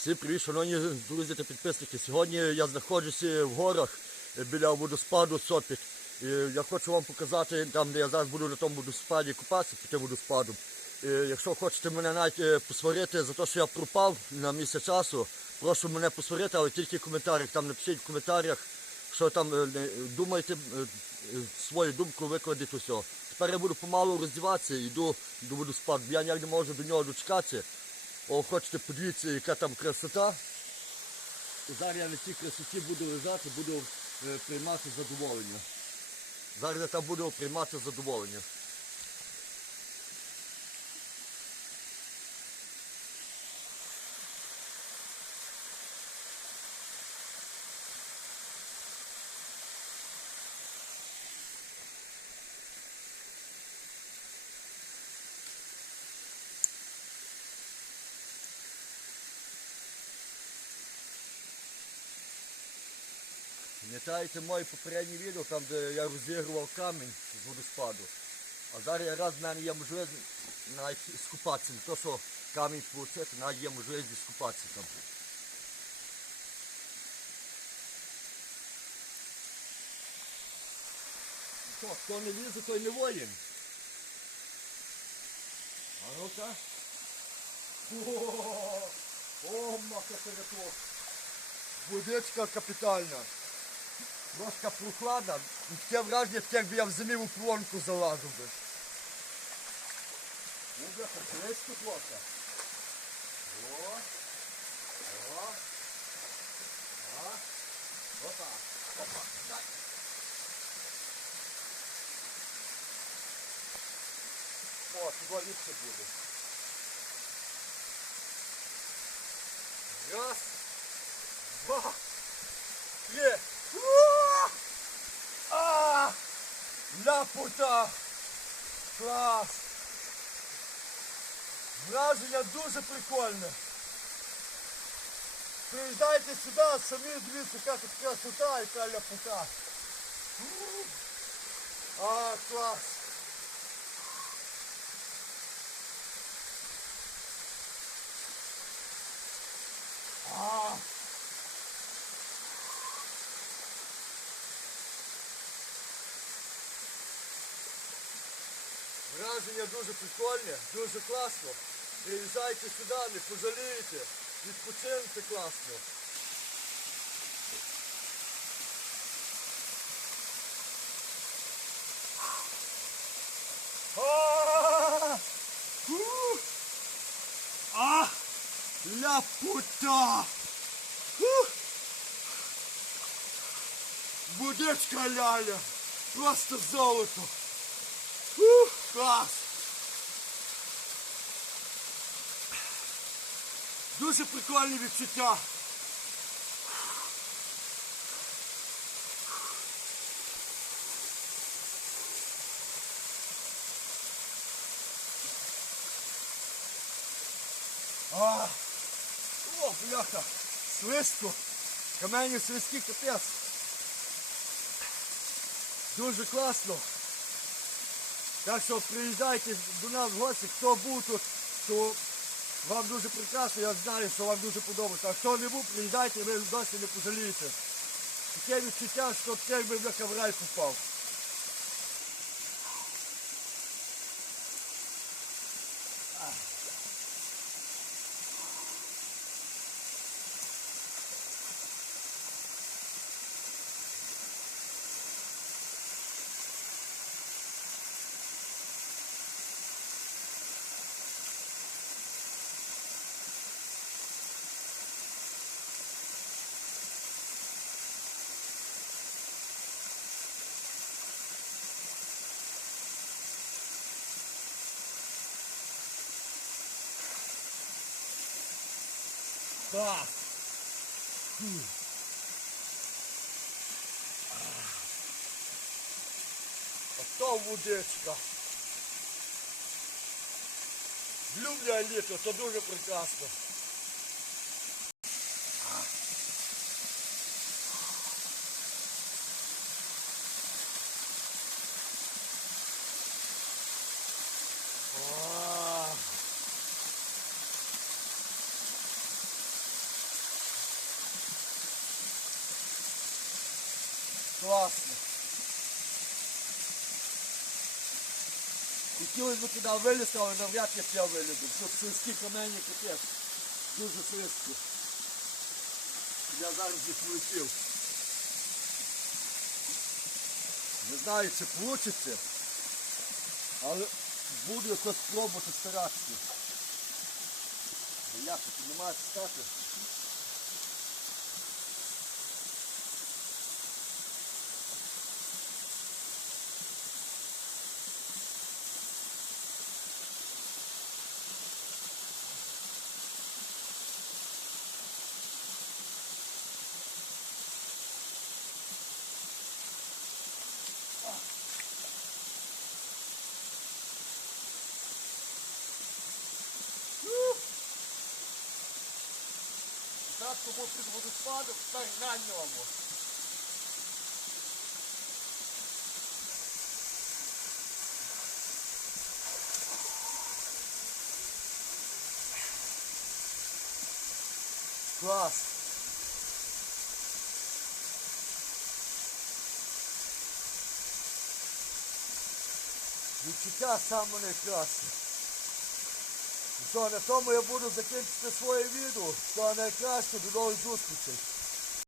Всім привіт, шановні друзі та підписники. Сьогодні я знаходжуся в горах е, біля водоспаду Сопіт. І я хочу вам показати, там, де я зараз буду на тому водоспаді купатися під тим водоспадом. І якщо хочете мене навіть е, посварити за те, що я пропав на місяць часу, прошу мене посварити, але тільки в коментарях. Там напишіть в коментарях, що там е, думаєте, свою думку викладіть усе. Тепер я буду помалу роздіватися, йду до водоспаду. Я ніяк не можу до нього дочекатися. О, хочете подивіться, яка там красота. Зараз я на цій красоті буду лежати, буду е, приймати задоволення. Зараз я там буду приймати задоволення. Пам'ятаєте моє попереднє відео, там де я розігрував камінь з водоспаду. А зараз раз в мене є можливість навіть скупатися. Не то, що камінь отримати, навіть є можливість скупатися там. Що, хто не лізе, той не воїн. А ну-ка. О, мака переток. Водичка капітальна. Трошка прохлада. І таке враження, таке, якби я в зимі у плонку залазив би. Ну, бляха, колись тут лока. О. О. О. Опа. Опа. Дай. О, туди ліпше буде. Раз. Два. Три. Уа! А! Ляпота! Клас! Враження дуже прикольне. Приїжджайте сюди, самі дивіться, яка тут красота, яка ляпота. А, клас! Враження дуже прикольне, дуже класно. Приїжджайте сюди, не пожалієте. Відпочиньте класно. А! Ух! А! Ляпота! Ух! Водичка ляля! Просто золото! Клас! Дуже прикольні відчуття. А, о, бляха, свистку. Камені свистки капець. Дуже класно. Так що приїжджайте до нас в гості, хто був тут, то вам дуже прекрасно, я знаю, що вам дуже подобається. А хто не був, приїжджайте, ви досі не пожалієте. Таке відчуття, що таке якби в рай попав. Так. Фу. Ото водичка. Люблю я літо, це дуже прекрасно. Класно. Хотілося б туди вилізти, але навряд чи я вилізу. Тут слизькі камені капець. Дуже слизькі. Я зараз влетів. Не знаю, чи вийде, але буду якось спробувати старатися. Як тут немає стати? Спочатку був під водоспадом, тепер на. Клас. Відчуття саме найкраще. Що, на тому я буду закінчити своє відео. Що найкраще, до нових зустрічей.